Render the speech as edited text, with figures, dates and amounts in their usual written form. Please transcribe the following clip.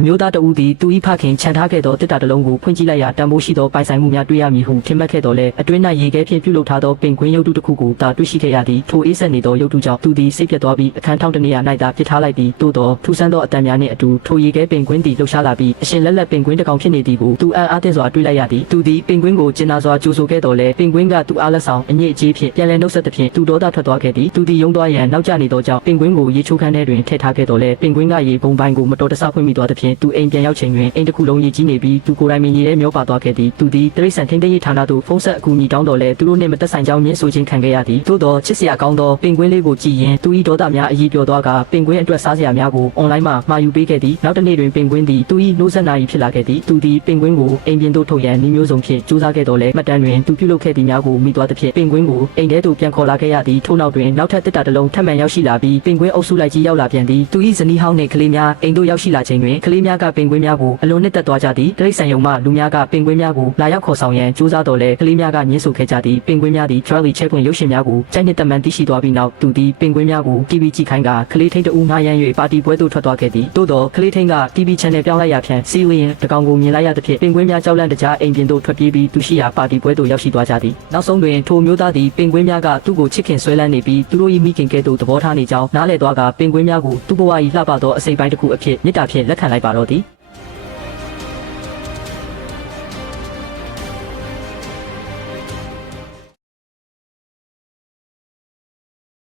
အမျိုးသားတဦးသည်သူ၏ဖခင်ခြံထားခဲ့သောတစ်တာတစ်လုံးကိုဖွင့်ကြည့်လိုက်ရာတန်ဖိုးရှိသောပိုင်ဆိုင်မှုများတွေ့ရမည်ဟုထင်မှတ်ခဲ့တော်လဲအတွင်း၌ရေခဲဖြင့်ပြုလုပ်ထားသောပင်ကွင်းရုပ်တုတစ်ခုကိုသာတွေ့ရှိခဲ့ရသည်ထိုအေးဆက်နေသောရုပ်တုကြောင့်သူသည်စိတ်ပြတ်သွားပြီးအခန်းထောင်တစ်နေရာ၌သာပစ်ထားလိုက်သည်သို့သောထူးဆန်းသောအတန်များနှင့်အတူထိုရေခဲပင်ကွင်းသည်လှုပ်ရှားလာပြီးအရှင်လက်လက်ပင်ကွင်းတစ်ကောင်ဖြစ်နေသည်ကိုသူအားသင့်စွာတွေ့လိုက်ရသည်သူသည်ပင်ကွင်းကိုကျင်နာစွာကြိုဆိုခဲ့တော်လဲပင်ကွင်းကသူအားလက်ဆောင်အညစ်အကြေးဖြင့်ပြန်လည်နှုတ်ဆက်သဖြင့်သူဒေါသထွက်သွားခဲ့သည်သူသည်ယုံသွားရန်နောက်ကျနေသောကြောင့်ပင်ကွင်းကိုရေချိုးခန်းထဲတွင်ထည့်ထားခဲ့တော်လဲပင်ကွင်းကရေပုံပိုင်းကိုမတော်တဆဖွင့်မိသွားသဖြင့်သူအိမ်ပြန်ရောက်ချိန်တွင်အိမ်တစ်ခုလုံးရေကြီးနေပြီးသူကိုယ်တိုင်ပင်ရေထဲမျောပါသွားခဲ့သည်သူသည်တရိษံထိန်းသိမ်းရေးဌာနသို့ဖုန်းဆက်အကူအညီတောင်းတော်လဲသူတို့နှင့်မသက်ဆိုင်ကြောင်းညှင်းဆိုခြင်းခံခဲ့ရသည်သို့သောချစ်စရာကောင်းသောပင်ကွင်းလေးကိုကြည့်ရင်သူ၏ဒေါသများအရေးပြောသွားကပင်ကွင်းအတွက်စားစရာများကိုအွန်လိုင်းမှာမှာယူပေးခဲ့သည်နောက်တစ်နေ့တွင်ပင်ကွင်းသည်သူ၏နှိုးဆက်နာရီဖြစ်လာခဲ့သည်သူသည်ပင်ကွင်းကိုအိမ်ပြင်သို့ထုတ်ရန်နှီးမျိုးစုံဖြင့်ကြိုးစားခဲ့တော်လဲမှတ်တမ်းတွင်သူပြုလုပ်ခဲ့သည်များကိုမိသွားသဖြင့်ပင်ကွင်းကိုအိမ်ထဲသို့ပြန်ခေါ်လာခဲ့ရသည်ထို့နောက်တွင်နောက်ထပ်တစ်တာတစ်လုံးထပ်မံရောက်ရှိလာပြီးပင်ကွင်းအုပ်စုလိုက်ကြီးရောက်လာပြန်သည်သူ၏ဇနီးဟောင်းနှင့်ကလေးများအိမ်သို့ရောက်ရှိလာချိန်တွင်ကလေးများကပင်ကွင်းများကိုအလွန်နှစ်သက်သွားကြသည်တရိษံယုံမှလူများကပင်ကွင်းများကိုလာရောက်ခေါ်ဆောင်ရန်ကြိုးစားတော်လဲကလေးများကညှင်းဆိုခဲ့ကြသည်ပင်ကွင်းများသည် Charlie Chaplin ရုပ်ရှင်များကိုကြိုက်နှစ်သက်မှန်သိရှိသွားပြီးနောက်သူသည်ပင်ကွင်းများကို TV ကြည့်ခိုင်းကကလေးထိန်တဦးငှားရမ်း၍ပါတီပွဲသို့ထွက်သွားခဲ့သည်သို့သောကလေးထိန်က TV channel ပြောင်းလိုက်ရာဖြင့်စီဝင်းတကောင်ကိုမြင်လိုက်ရသဖြင့်ပင်ကွင်းများကြောက်လန့်တကြားအိမ်ပြင်သို့ထွက်ပြေးပြီးသူရှိရာပါတီပွဲသို့ရောက်ရှိသွားကြသည်နောက်ဆုံးတွင်ထိုမျိုးသားသည်ပင်ကွင်းများကသူ့ကိုချစ်ခင်ဆွဲလန်းနေပြီးသူတို့၏မိခင်ကဲ့သို့သဘောထားနေကြောင်းနားလည်သွားကပင်ကွင်းများကိုသူ့ဘဝ၏လှပသောအစိပ်ပိုင်းတစ်ခုအဖြစ်မေတ္တာဖြင့်လက်ခံလိုက်ပါတော့သည်